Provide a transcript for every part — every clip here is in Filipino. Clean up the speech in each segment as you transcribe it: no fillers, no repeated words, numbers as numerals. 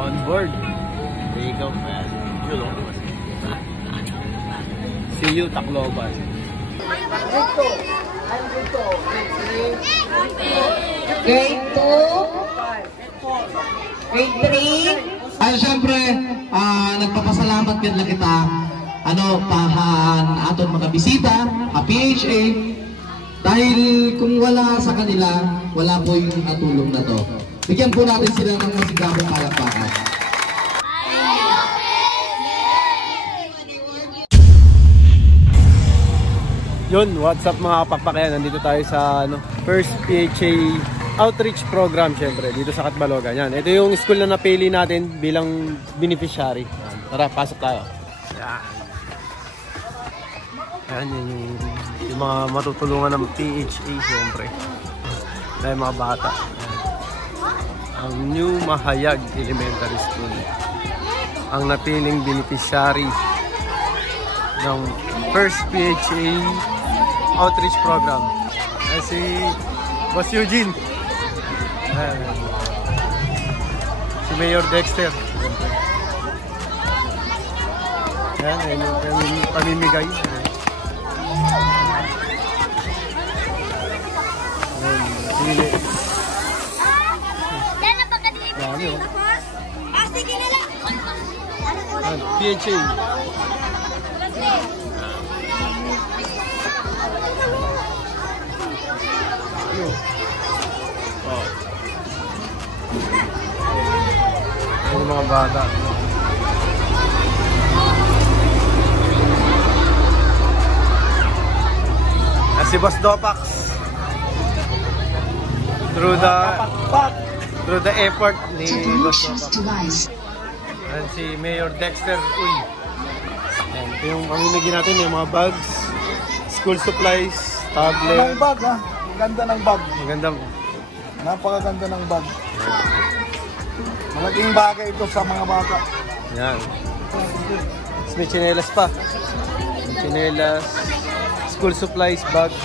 On board. Ikaw pa yan. See you, Tacloban. Grade 2. Grade 3. Ay, siyempre, nagpapasalamat lang kita. Pahan aton mga bisita, PHA. Dahil kung wala sa kanila, wala po yung natulong na to. Bigyan po natin sila ng masigabong palakpakan. Yun, what's up mga kapakpakyan? Nandito tayo sa first PHA outreach program, syempre, dito sa Catbalogan. Yan, ito yung school na napili natin bilang beneficiary. Tara, pasok tayo. Yan, yung mga matutulungan ng PHA, syempre. Dahil mga bata. Ang New Mahayag Elementary School. Ang napiling beneficiary ng first PHA outreach program. Si Boss Eugene. Si Mayor Dexter. Yan, yung pamimigay. Sili. Dami oh. PHA. Yung mga bata. Si Boss Dopax. Through the effort ni Boss Dopax. And si Mayor Dexter. Uy. And yung mamimigay natin yung mga bags, school supplies, tablet. Ang bag ha. Ganda ng bag. Maganda. Napakaganda ng bag. Malaking bagay ito sa mga bata. Yan. May tsinelas pa. Tsinelas, school supplies, bags.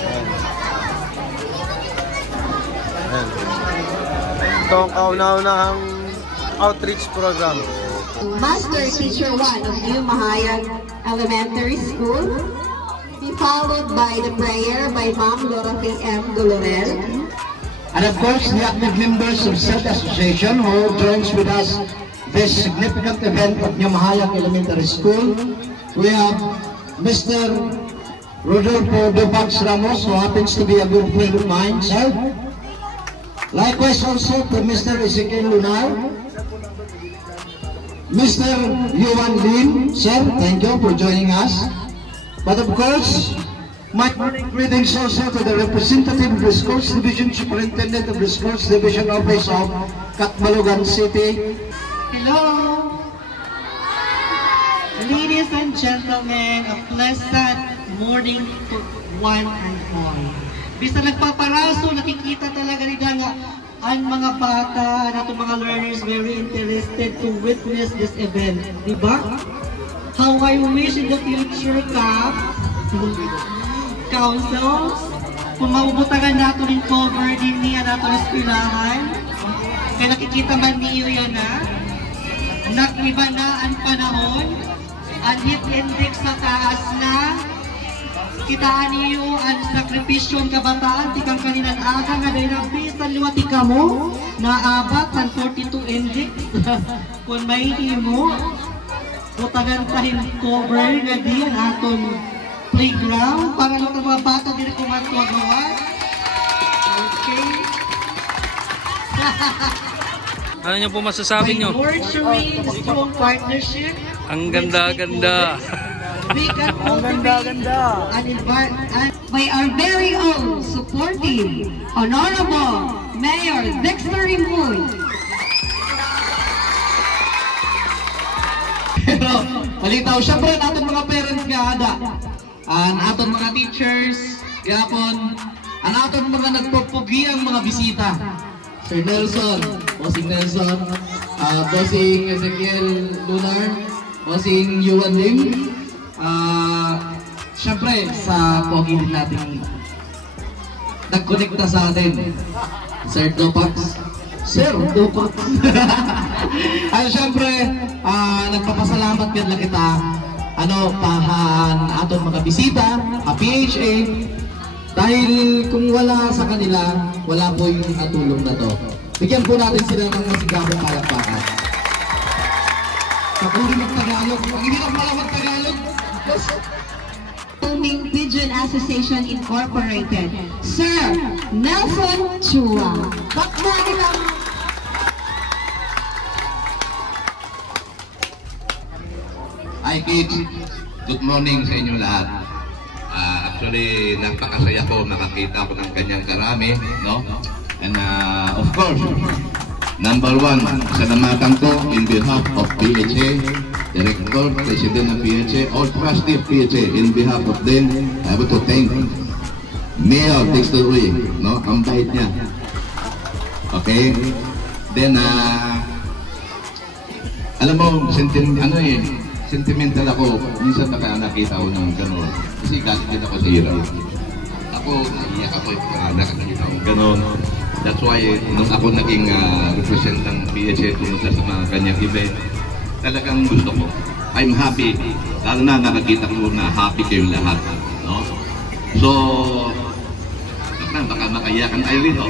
Yan. Yan. Ito ang kauna-unahang outreach program. Master Teacher 1 of New Mahayag Elementary School. Be followed by the prayer by Ma'am Dorothy M. Dolorel. And of course, the active members of said association who joins with us this significant event of New Mahayag Elementary School. We have Mr. Rodolfo Dopax Ramos, who happens to be a good friend of mine, sir. Likewise also to Mr. Ezekiel Lunar, Mr. Yuan Lim, sir, thank you for joining us. But of course, my greetings also to the representative of the Schools Division, Superintendent of the Schools Division Office of Catbalogan City. Hello! Ladies and gentlemen, a pleasant morning to one and all. Bisa nagpaparaso, nakikita talaga nila nga ang mga bata na itong mga learners very interested to witness this event. Diba? How I wish in the future, councils, kung maubutangan nato ng cover din niya nato ng eskwelahan, kaya nakikita man niyo yan na, nakiba na ang panahon, ang heat index sa taas na, kitaan niyo ang sakripisyon kabataan, tikang kanilang aga nga dahil nabisan liwati ka mo, naabat ang 42 index, kung may mo, utagantahin cover nga di ang aton playground para lang mga bata din kumatuwa. Okay. Ano niyo po masasabi niyo? Nurturing strong partnership. Ang ganda-ganda. We can cultivate and by our very own supportive, Honorable Mayor Dexter Imboy. Pero malitaw, syempre natin mga parents nga ada. Aton mga teachers, gapon, aton mga nagpupugiang mga bisita. Sir Nelson, Bossing Nelson, Bossing Ezekiel Lunar, Bossing Yuan Lim. Syempre sa pogi din natin nagkonekta sa atin, Sir Dopax, Sir, dupat. Ay, syempre, nagpapasalamat yan lang kita. Atong mga bisita, PHA, dahil kung wala sa kanila, wala po yung natulong na to. Bigyan po natin sila ng masigabong palakpakan. Kapuri mag-Tagalog. Pag hindi na pala mag-Tagalog. Filming Pigeon Association Incorporated, Sir Nelson Chua. Bakbakin lang. Hi kids, good morning sa inyo lahat. Actually, napakasaya ko nakakita ko ng kanyang karami, no? And of course, number one, salamatan ko in behalf of PHA, Director, President ng PHA, all trustee of PHA, in behalf of them, I want to thank Mayor Dexter Uy, no? Ang bait niya. Okay? Then, alam mo, sentimental ako. Minsan nakita ko ng gano'n. Kasi galit din ako sa hirap. Ako, naiyak ako nakakita ko gano'n. That's why, nung ako naging represent ng PHA pumunta sa mga kanyang event, talagang gusto ko. I'm happy. Lalo na nakakita ko na happy kayo lahat. No? So, baka makayakan tayo rin, no?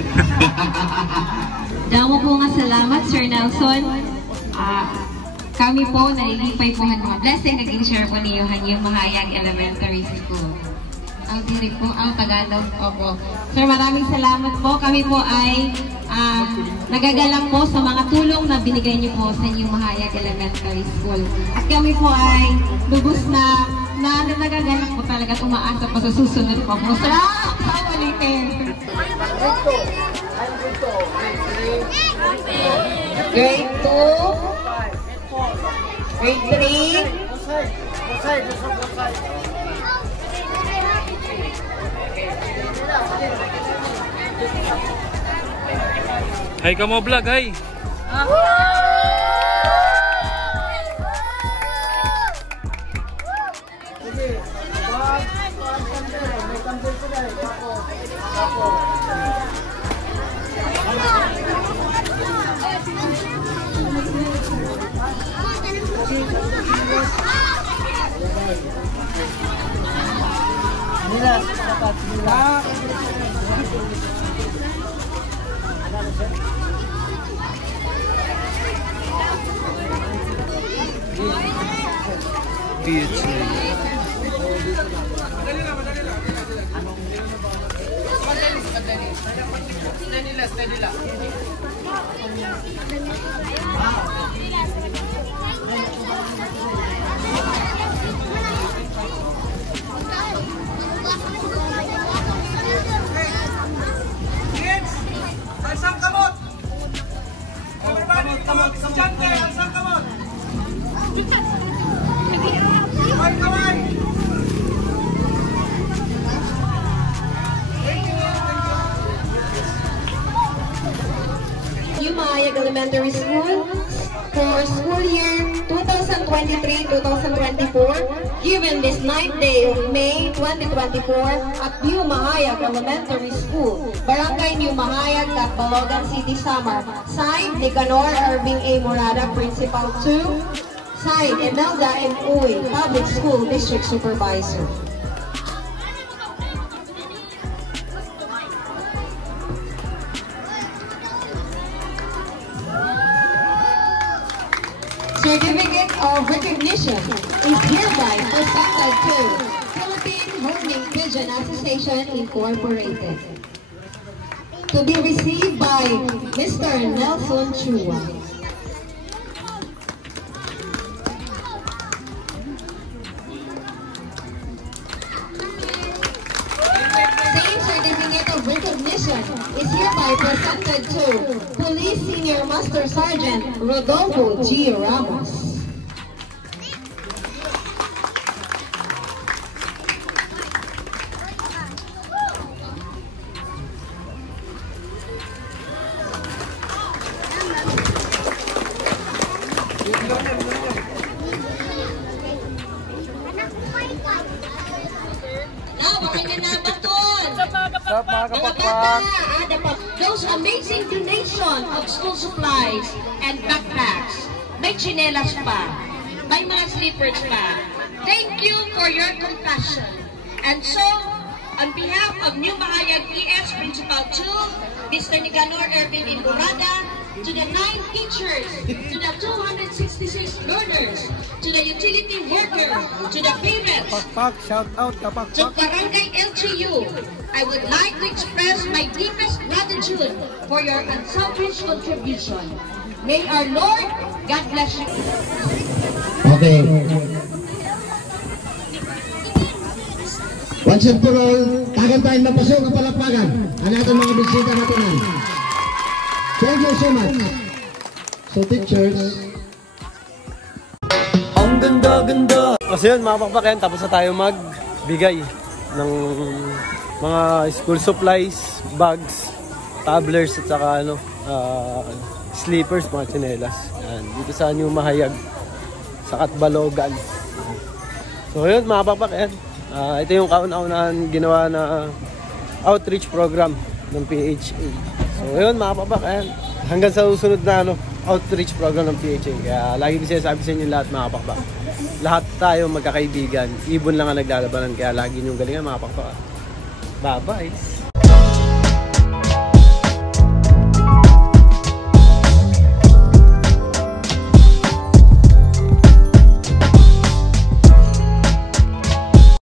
Damo po nga salamat, Sir Nelson. Kami po, nalilipay po ang mga blessing, naging share po niyo yung Mahayag Elementary School. Ang tinig po, ang Tagalog, opo. Sir, maraming salamat po. Kami po ay nagagalang po sa mga tulong na binigay niyo po sa inyong Mahayag Elementary School. At kami po ay lubos na nagagalang po talaga at umaasa pa sa susunod po po. Sir, sa ulitin! Grade 2, Grade 3. Hay ka mo vlog, hay. New Mahayag Elementary School for school year 2023-2024, given this 9th day of May 2024 at New Mahayag Elementary School, Barangay New Mahayag, Catbalogan City, Samar. Signed, Nicanor Irving A. Morada, Principal 2. Signed, Imelda M. Uy, Public School District Supervisor. Certificate of recognition is hereby presented to Philippine Homing Pigeon Association Incorporated. To be received by Mr. Nelson Chua. Same certificate of recognition is hereby presented to Police Senior Master Sergeant Rodolfo G. Ramos. Now, bakit na nabaton? Sup mga kapakpak? Those amazing donation of school supplies and backpacks. May chinelas pa. May mga slippers pa. Thank you for your compassion. And so, on behalf of New Mahayag ES Principal 2, Mr. Nicanor Ervin Imburada, to the 9 teachers, to the 266 learners, to the utility workers, to the parents, Kapakpak, shout out kapakpak. to Barangay LGU, I would like to express my deepest gratitude for your unselfish contribution. May our Lord God bless you. Okay. Once and for all, tagan tayo mapasok ang palakpagan. Ang ating mga bisita natin. Thank you so much. So teachers. Ang ganda-ganda. So yun mga kapakpak, yan, tapos na tayo magbigay ng mga school supplies, bags, tabblers at saka sleepers, mga tsinelas. Yan, dito sa New Mahayag sa Katbalogan. So yun mga kapakpak, yan. Ito yung kauna-unahan ginawa na outreach program ng PHA. So yun mga kapakpak, yan. Hanggang sa susunod na outreach program ng PHA. Kaya lagi ko sinasabi sa inyo lahat mga kapakpak. Lahat tayo magkakaibigan. Ibon lang ang naglalabanan. Kaya lagi niyong galingan mga kapakpak. Bye-bye.